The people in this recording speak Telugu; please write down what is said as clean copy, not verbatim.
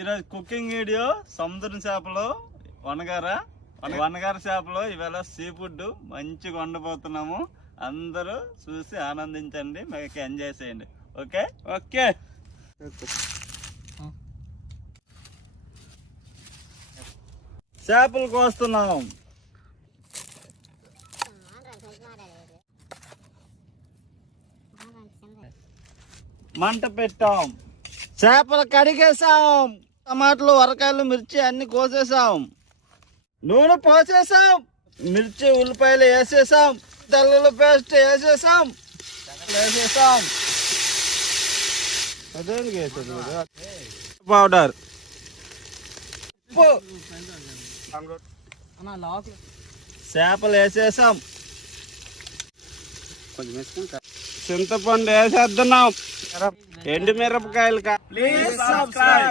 ఈరోజు కుకింగ్ వీడియో సముద్రం చేపలు వనగార చేపలు ఇవాళ సీ ఫుడ్ మంచిగా వండబోతున్నాము. అందరూ చూసి ఆనందించండి, మీకు ఎంజాయ్ చేయండి. Okay okay. చేపలు కోస్తున్నాం. మంట పెట్టాం. చేపలు కడిగేసాం. టమాటాలు, వరకాయలు, మిర్చి అన్ని కోసేసాం. నూనె పోసేసాం. మిర్చి, ఉల్లిపాయలు వేసేసాం. తెల్లల పేస్ట్ వేసేసాం. పౌడర్, ఉప్పు, చేపలు వేసేసాం. చింతపండు వేసేద్దాం. ఎండు మిరపకాయలు. Please subscribe.